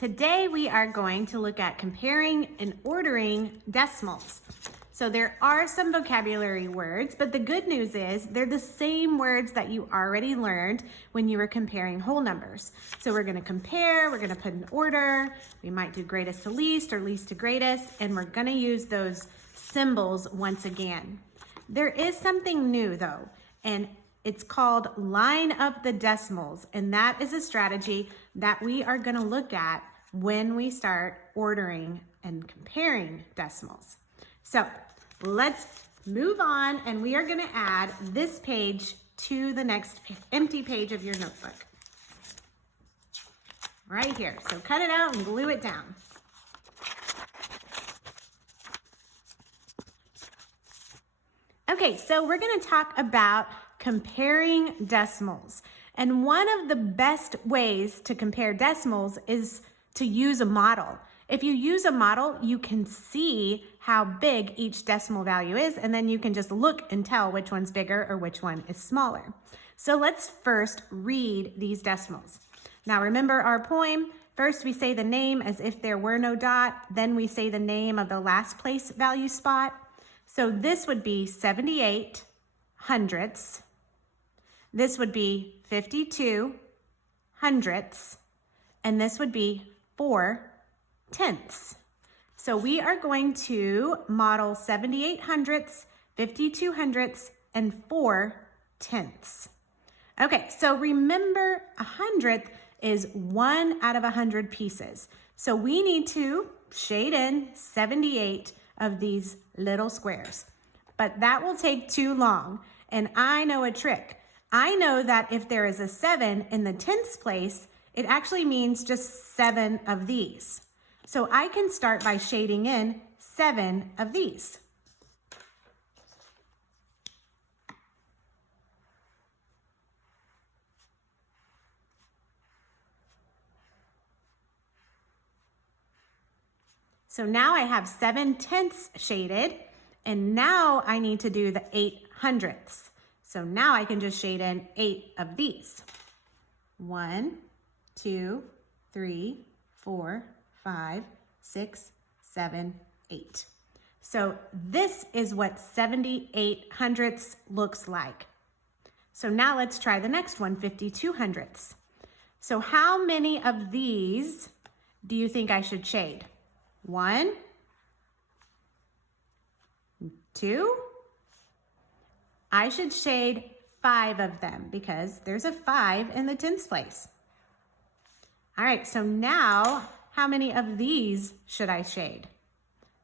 Today we are going to look at comparing and ordering decimals. So there are some vocabulary words, but the good news is they're the same words that you already learned when you were comparing whole numbers. So we're gonna compare, we're gonna put an order, we might do greatest to least or least to greatest, and we're gonna use those symbols once again. There is something new though, and it's called line up the decimals, and that is a strategy that we are gonna look at when we start ordering and comparing decimals. So let's move on, and we are gonna add this page to the next empty page of your notebook. Right here, so cut it out and glue it down. Okay, so we're gonna talk about comparing decimals. And one of the best ways to compare decimals is to use a model. If you use a model, you can see how big each decimal value is, and then you can just look and tell which one's bigger or which one is smaller. So let's first read these decimals. Now remember our poem. First we say the name as if there were no dot, then we say the name of the last place value spot. So this would be 78 hundredths. This would be 52 hundredths, and this would be 4 tenths. So we are going to model 78 hundredths, 52 hundredths, and 4 tenths. Okay, so remember a hundredth is 1 out of 100 pieces. So we need to shade in 78 of these little squares, but that will take too long. And I know a trick. I know that if there is a 7 in the tenths place, it actually means just 7 of these. So I can start by shading in 7 of these. So now I have 7 tenths shaded, and now I need to do the 8 hundredths. So now I can just shade in 8 of these. 1, 2, 3, 4, 5, 6, 7, 8. So this is what 78 hundredths looks like. So now let's try the next one, 52 hundredths. So how many of these do you think I should shade? 1, 2. I should shade 5 of them because there's a 5 in the tenths place. All right, so now how many of these should I shade?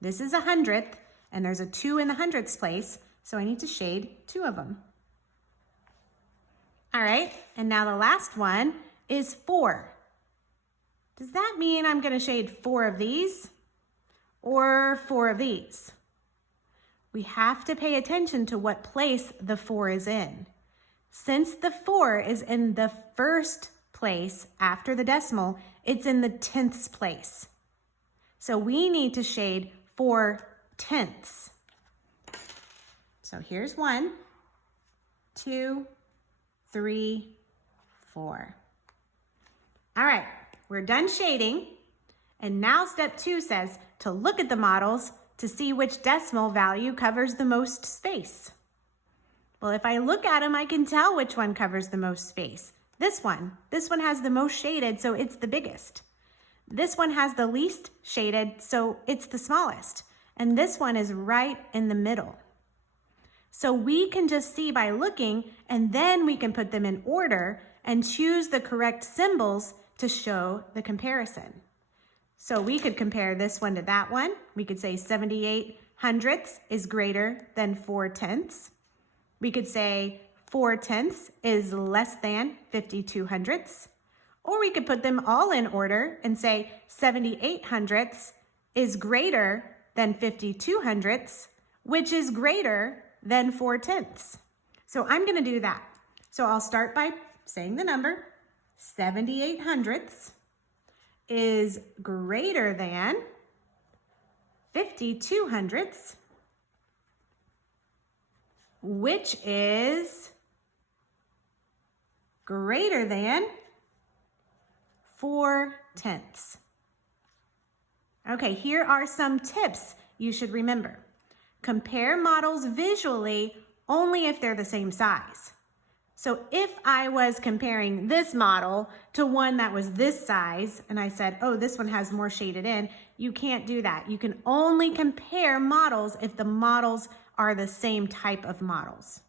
This is a hundredth, and there's a 2 in the hundredths place, so I need to shade 2 of them. All right, and now the last one is 4. Does that mean I'm gonna shade 4 of these or 4 of these? We have to pay attention to what place the 4 is in. Since the 4 is in the first place after the decimal, it's in the tenths place. So we need to shade 4 tenths. So here's 1, 2, 3, 4. All right, we're done shading. And now step 2 says to look at the models to see which decimal value covers the most space. Well, if I look at them, I can tell which one covers the most space. This one has the most shaded, so it's the biggest. This one has the least shaded, so it's the smallest. And this one is right in the middle. So we can just see by looking, and then we can put them in order and choose the correct symbols to show the comparison. So we could compare this one to that one. We could say 78 hundredths is greater than 4 tenths. We could say 4 tenths is less than 52 hundredths. Or we could put them all in order and say 78 hundredths is greater than 52 hundredths, which is greater than 4 tenths. So I'm gonna do that. So I'll start by saying the number. 78 hundredths is greater than 52 hundredths, which is greater than 4 tenths. Okay, here are some tips you should remember. Compare models visually only if they're the same size. So if I was comparing this model to one that was this size, and I said, oh, this one has more shaded in, you can't do that. You can only compare models if the models are the same type of models.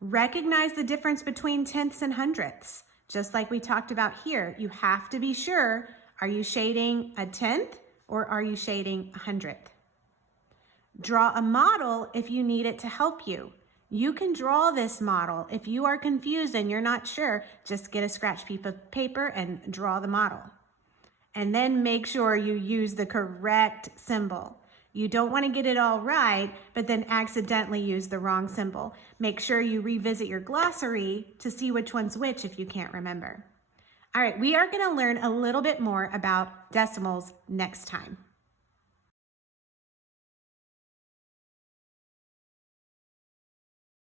Recognize the difference between tenths and hundredths. Just like we talked about here, you have to be sure, are you shading a tenth or are you shading a hundredth? Draw a model if you need it to help you. You can draw this model. If you are confused and you're not sure, just get a scratch piece of paper and draw the model. And then make sure you use the correct symbol. You don't want to get it all right, but then accidentally use the wrong symbol. Make sure you revisit your glossary to see which one's which if you can't remember. All right, we are going to learn a little bit more about decimals next time.